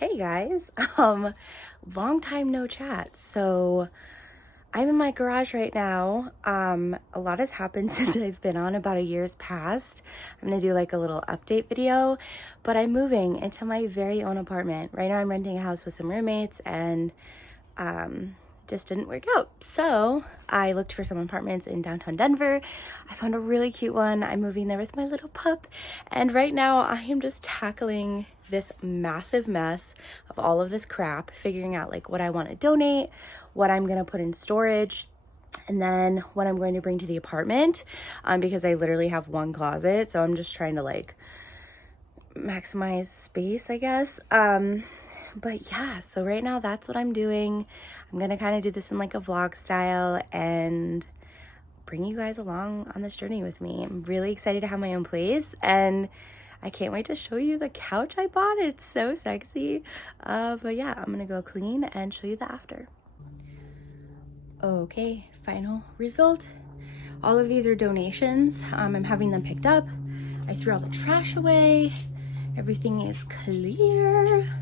Hey guys, long time no chat. So I'm in my garage right now. A lot has happened since I've been on, about a year's passed. I'm gonna do like a little update video, but I'm moving into my very own apartment. Right now I'm renting a house with some roommates and this didn't work out. So I looked for some apartments in downtown Denver. I found a really cute one. I'm moving there with my little pup. And right now I am just tackling this massive mess of all of this crap, figuring out like what I want to donate, what I'm going to put in storage, and then what I'm going to bring to the apartment, because I literally have one closet. So I'm just trying to like maximize space, I guess. But yeah, so right now that's what I'm doing. I'm gonna kind of do this in like a vlog style and bring you guys along on this journey with me. I'm really excited to have my own place and I can't wait to show you the couch I bought. It's so sexy. But yeah, I'm gonna go clean and show you the after. Okay, final result. All of these are donations. I'm having them picked up. I threw all the trash away. Everything is clear.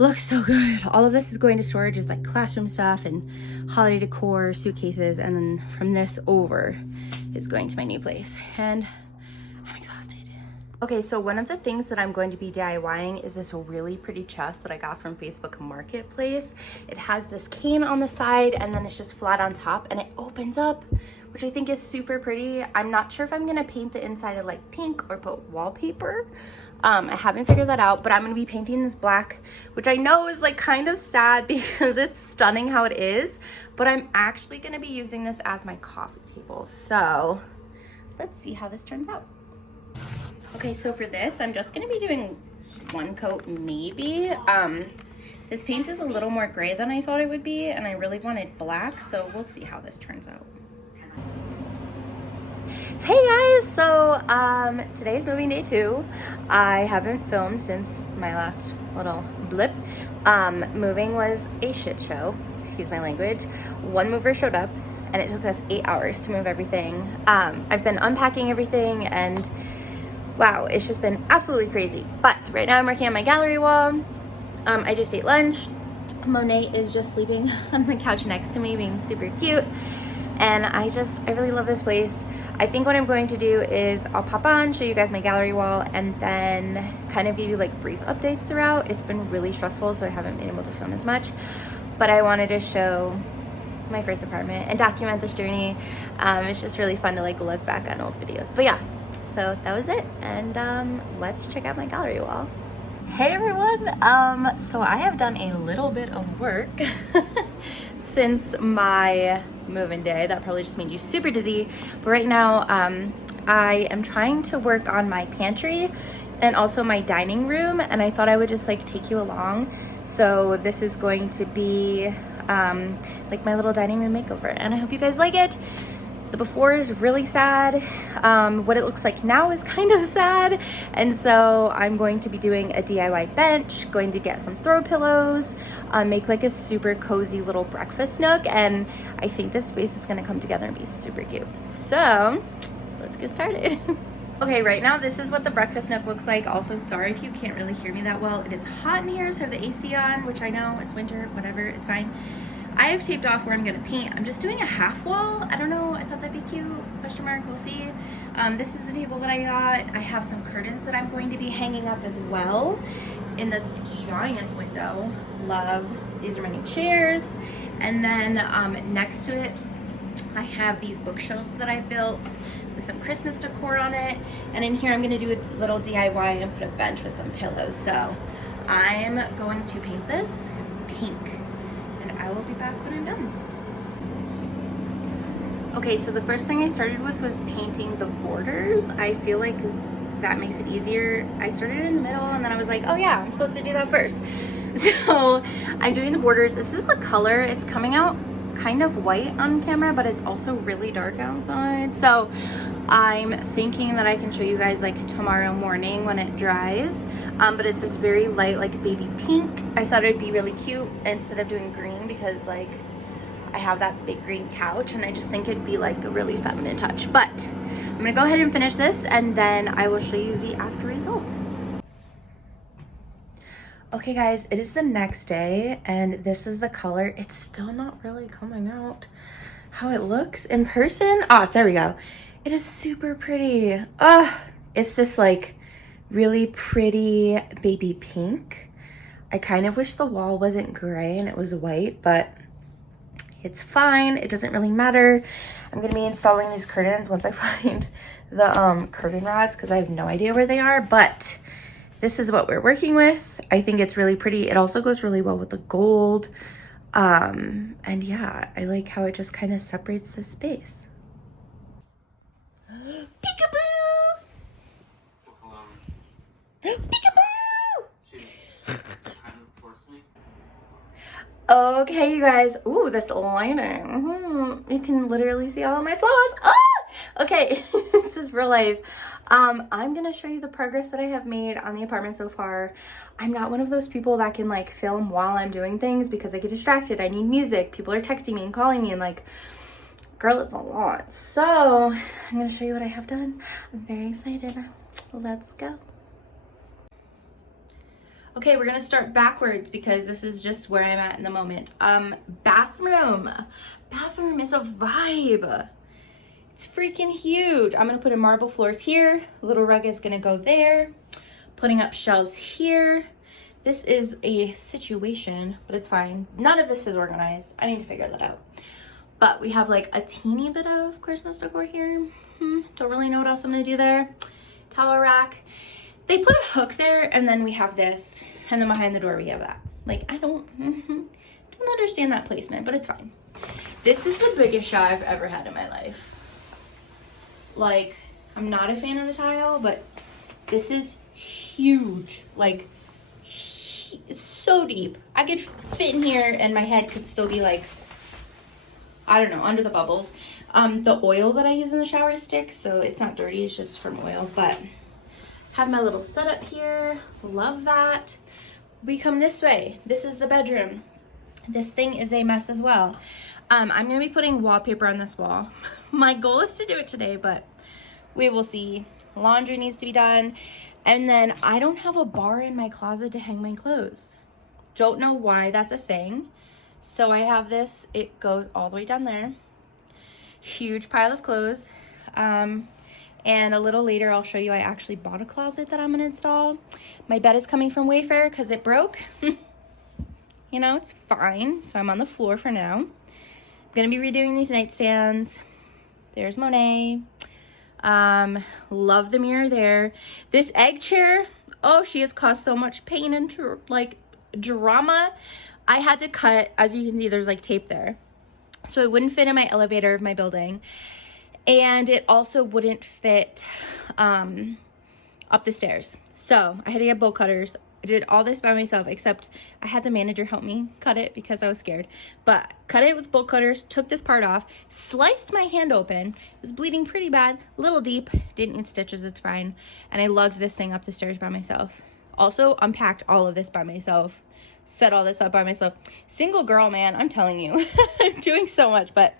Looks so good. All of this is going to storage as like classroom stuff and holiday decor, suitcases, and then from this over is going to my new place. And I'm exhausted. Okay, so one of the things that I'm going to be DIYing is this really pretty chest that I got from Facebook Marketplace. It has this cane on the side and then it's just flat on top and it opens up, which I think is super pretty. I'm not sure if I'm gonna paint the inside of like pink or put wallpaper. I haven't figured that out, but I'm gonna be painting this black, which I know is like kind of sad because it's stunning how it is, but I'm actually gonna be using this as my coffee table. So let's see how this turns out. Okay, so for this, I'm just gonna be doing one coat maybe. This paint is a little more gray than I thought it would be, and I really wanted black, so we'll see how this turns out. Hey guys, so today's moving day 2. I haven't filmed since my last little blip. Moving was a shit show, excuse my language. One mover showed up and it took us 8 hours to move everything. I've been unpacking everything and wow, it's just been absolutely crazy. But right now I'm working on my gallery wall. I just ate lunch. Monet is just sleeping on the couch next to me, being super cute. And I really love this place. I think what I'm going to do is I'll pop on, show you guys my gallery wall, and then kind of give you like brief updates throughout. It's been really stressful, so I haven't been able to film as much. But I wanted to show my first apartment and document this journey. It's just really fun to like look back on old videos. But yeah, so that was it. And let's check out my gallery wall. Hey everyone, so I have done a little bit of work since my move-in day. That probably just made you super dizzy, but right now I am trying to work on my pantry and also my dining room, and I thought I would just like take you along. So this is going to be like my little dining room makeover, and I hope you guys like it. The before is really sad. What it looks like now is kind of sad. And so I'm going to be doing a DIY bench, going to get some throw pillows, make like a super cozy little breakfast nook. And I think this space is gonna come together and be super cute. So let's get started. Okay, right now this is what the breakfast nook looks like. Also, sorry if you can't really hear me that well. It is hot in here, so I have the AC on, which I know it's winter, whatever, it's fine. I have taped off where I'm gonna paint. I'm just doing a half wall. I don't know, I thought that'd be cute, question mark, we'll see. This is the table that I got. I have some curtains that I'm going to be hanging up as well in this giant window. Love. These are my new chairs. And then next to it, I have these bookshelves that I built with some Christmas decor on it. And in here, I'm gonna do a little DIY and put a bench with some pillows. So I'm going to paint this pink. I will be back when I'm done. Okay, so the first thing I started with was painting the borders. I feel like that makes it easier. I started in the middle and then I was like, oh yeah, I'm supposed to do that first. So I'm doing the borders. This is the color. It's coming out kind of white on camera, but it's also really dark outside. So I'm thinking that I can show you guys like tomorrow morning when it dries. But it's this very light, like baby pink. I thought it'd be really cute instead of doing green because like I have that big green couch and I just think it'd be like a really feminine touch. But I'm gonna go ahead and finish this and then I will show you the after result. Okay guys, it is the next day and this is the color. It's still not really coming out how it looks in person. Ah, there we go. It is super pretty. It's this like really pretty baby pink. I kind of wish the wall wasn't gray and it was white, but it's fine. It doesn't really matter. I'm gonna be installing these curtains once I find the curtain rods because I have no idea where they are, but this is what we're working with. I think it's really pretty. It also goes really well with the gold. And yeah, I like how it just kind of separates the space. Peekaboo! Peekaboo! Okay, you guys. Ooh, this lighting. You can literally see all of my flaws. Ah! Okay, this is real life. I'm gonna show you the progress that I have made on the apartment so far. I'm not one of those people that can like film while I'm doing things because I get distracted. I need music. People are texting me and calling me and like, girl, it's a lot. So I'm gonna show you what I have done. I'm very excited. Let's go. Okay, we're gonna start backwards because this is just where I'm at in the moment. Bathroom. Bathroom is a vibe. It's freaking huge. I'm gonna put in marble floors here. Little rug is gonna go there. Putting up shelves here. This is a situation, but it's fine. None of this is organized. I need to figure that out. But we have like a teeny bit of Christmas decor here. Don't really know what else I'm gonna do there. Towel rack. They put a hook there and then we have this. And then behind the door we have that. Like, I don't understand that placement, but it's fine. This is the biggest shower I've ever had in my life. Like, I'm not a fan of the tile, but this is huge. Like, it's so deep. I could fit in here and my head could still be like, I don't know, under the bubbles. The oil that I use in the shower sticks, so it's not dirty, it's just from oil, but have my little setup here. Love that. We come this way. This is the bedroom. This thing is a mess as well. I'm gonna be putting wallpaper on this wall. My goal is to do it today, but we will see. Laundry needs to be done. And then I don't have a bar in my closet to hang my clothes. Don't know why that's a thing. So I have this, it goes all the way down there. Huge pile of clothes. And a little later I'll show you I actually bought a closet that I'm gonna install. My bed is coming from Wayfair because it broke. You know, it's fine. So I'm on the floor for now. I'm gonna be redoing these nightstands. There's Monet. Love the mirror there. This egg chair, oh, she has caused so much pain and like drama. I had to cut, as you can see, there's like tape there. So it wouldn't fit in my elevator of my building. And it also wouldn't fit up the stairs. So I had to get bolt cutters. I did all this by myself, except I had the manager help me cut it because I was scared. But cut it with bolt cutters, took this part off, sliced my hand open. It was bleeding pretty bad, a little deep, didn't need stitches, it's fine. And I lugged this thing up the stairs by myself. Also unpacked all of this by myself. Set all this up by myself. Single girl, man, I'm telling you. I'm doing so much, but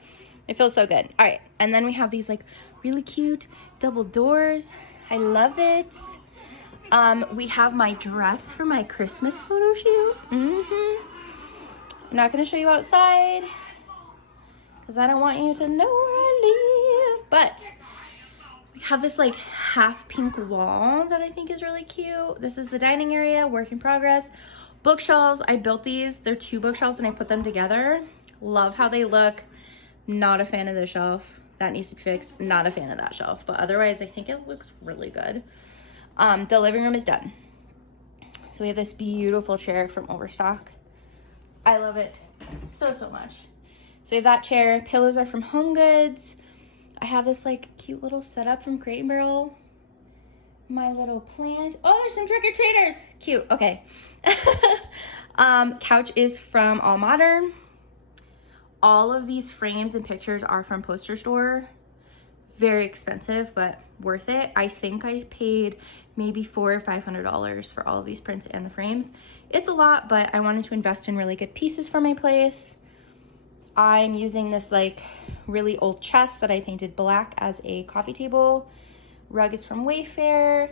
it feels so good. All right, and then we have these like really cute double doors. I love it. We have my dress for my Christmas photo shoot. I'm not gonna show you outside because I don't want you to know where I live. But we have this like half pink wall that I think is really cute. This is the dining area, work in progress. Bookshelves, I built these. They're 2 bookshelves and I put them together. Love how they look. Not a fan of the shelf. That needs to be fixed. Not a fan of that shelf. But otherwise, I think it looks really good. The living room is done. So we have this beautiful chair from Overstock. I love it so, so much. So we have that chair. Pillows are from Home Goods. I have this like cute little setup from Crate and Barrel. My little plant. Oh, there's some trick-or-treaters. Cute. Okay. Couch is from All Modern. All of these frames and pictures are from Poster Store. Very expensive, but worth it. I think I paid maybe $400 or $500 for all of these prints and the frames. It's a lot, but I wanted to invest in really good pieces for my place. I'm using this like really old chest that I painted black as a coffee table. Rug is from Wayfair.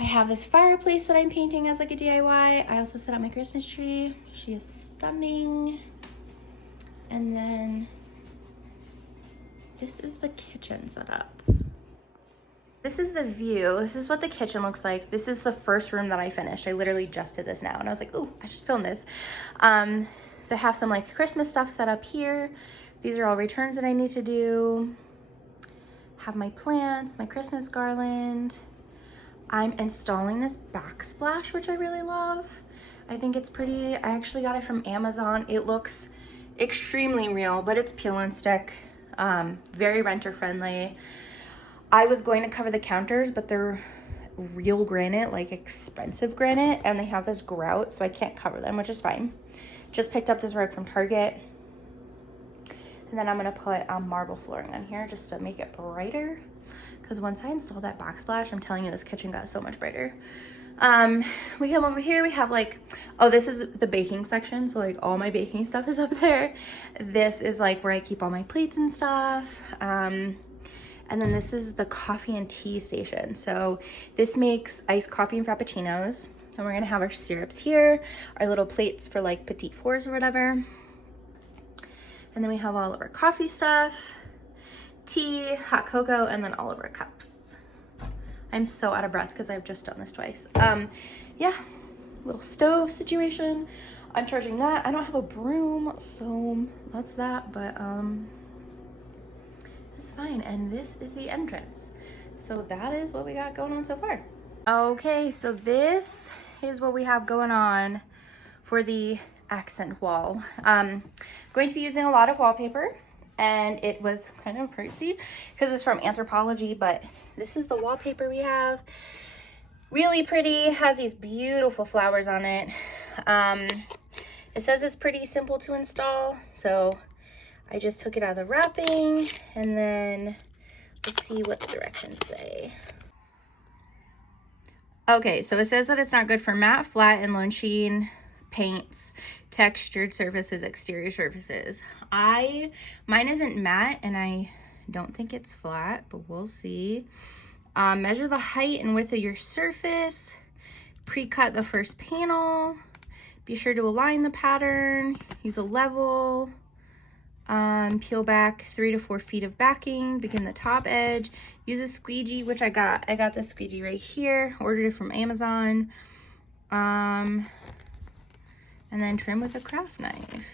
I have this fireplace that I'm painting as like a DIY. I also set up my Christmas tree. She is stunning. And then this is the kitchen setup. This is the view. This is what the kitchen looks like. This is the first room that I finished. I literally just did this now and I was like, oh, I should film this. So I have some like Christmas stuff set up here. These are all returns that I need to do. Have my plants, my Christmas garland. I'm installing this backsplash, which I really love. I think it's pretty. I actually got it from Amazon. It looks extremely real, but it's peel and stick. Very renter friendly. I was going to cover the counters, but they're real granite, like expensive granite, and they have this grout, so I can't cover them, which is fine. Just picked up this rug from Target. And then I'm gonna put marble flooring on here just to make it brighter. Because once I installed that backsplash, I'm telling you, this kitchen got so much brighter. We come over here, we have like, oh, this is the baking section. So like all my baking stuff is up there. This is like where I keep all my plates and stuff. And then this is the coffee and tea station. So this makes iced coffee and frappuccinos. And we're gonna have our syrups here, our little plates for like petite fours or whatever. And then we have all of our coffee stuff, tea, hot cocoa, and then all of our cups. I'm so out of breath because I've just done this twice. Yeah, little stove situation. I'm charging that. I don't have a broom, so that's that, but it's fine. And this is the entrance. So that is what we got going on so far. Okay, so this is what we have going on for the accent wall. Going to be using a lot of wallpaper, and it was kind of pricey because it's from Anthropology, but this is the wallpaper we have. Really pretty, has these beautiful flowers on it. It says it's pretty simple to install, so I just took it out of the wrapping, and then let's see what the directions say. Okay, so it says that it's not good for matte, flat, and lone sheen paints, textured surfaces, exterior surfaces. Mine isn't matte, and I don't think it's flat, but we'll see. Measure the height and width of your surface. Pre-cut the first panel. Be sure to align the pattern. Use a level. Peel back 3 to 4 feet of backing. Begin the top edge. Use a squeegee, which I got. I got the squeegee right here. Ordered it from Amazon. And then trim with a craft knife.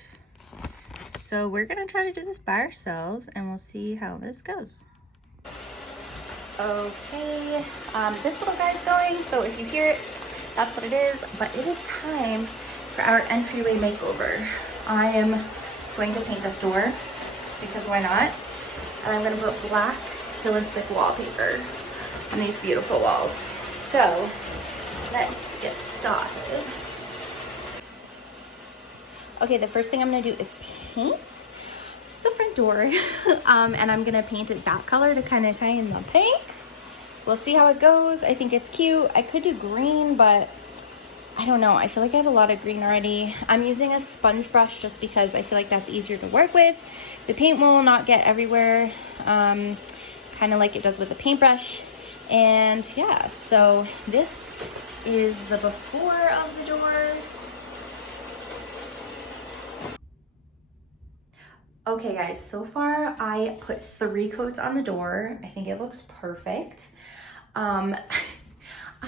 So we're gonna try to do this by ourselves, and we'll see how this goes. Okay, this little guy's going, so if you hear it, that's what it is. But it is time for our entryway makeover. I am going to paint this door, because why not? And I'm gonna put black peel and stick wallpaper on these beautiful walls. So let's get started. Okay, the first thing I'm gonna do is paint the front door. And I'm gonna paint it that color to kind of tie in the pink. We'll see how it goes. I think it's cute. I could do green, but I don't know. I feel like I have a lot of green already. I'm using a sponge brush just because I feel like that's easier to work with. The paint will not get everywhere, kind of like it does with a paintbrush. And yeah, so this is the before of the door. Okay guys, so far I put 3 coats on the door. I think it looks perfect. I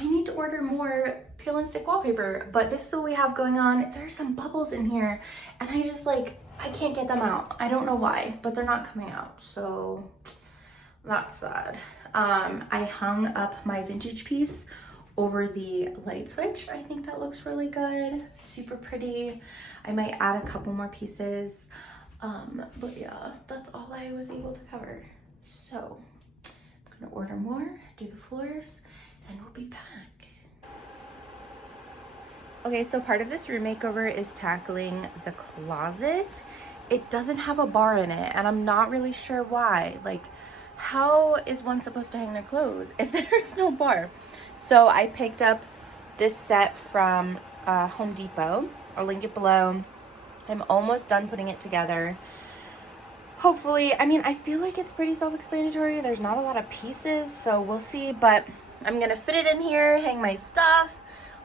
need to order more peel and stick wallpaper, but this is what we have going on. There's some bubbles in here, and I just I can't get them out. I don't know why, but they're not coming out, so that's sad. I hung up my vintage piece over the light switch. I think that looks really good, super pretty. I might add a couple more pieces. But yeah, that's all I was able to cover. So I'm gonna order more, do the floors, and we'll be back. Okay, so part of this room makeover is tackling the closet. It doesn't have a bar in it, and I'm not really sure why. Like, how is one supposed to hang their clothes if there's no bar? So I picked up this set from Home Depot. I'll link it below. I'm almost done putting it together. Hopefully, I mean, I feel like it's pretty self-explanatory. There's not a lot of pieces, so we'll see. But I'm gonna fit it in here, hang my stuff.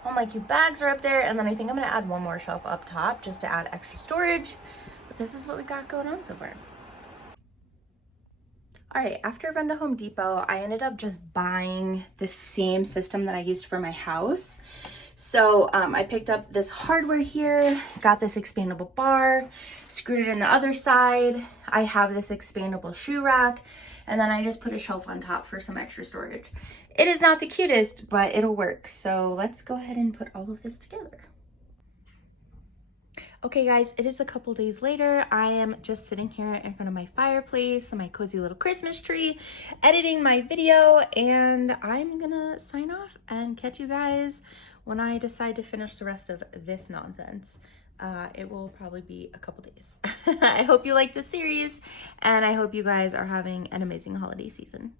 All my cute bags are up there, and then I think I'm gonna add one more shelf up top just to add extra storage. But this is what we got going on so far. All right, after I run to Home Depot, I ended up just buying the same system that I used for my house. So I picked up this hardware here, got this expandable bar, screwed it in the other side. I have this expandable shoe rack, and then I just put a shelf on top for some extra storage. It is not the cutest, but it'll work. So let's go ahead and put all of this together. Okay guys, it is a couple days later. I am just sitting here in front of my fireplace and my cozy little Christmas tree, editing my video, and I'm gonna sign off and catch you guys when I decide to finish the rest of this nonsense. It will probably be a couple days. I hope you like this series, and I hope you guys are having an amazing holiday season.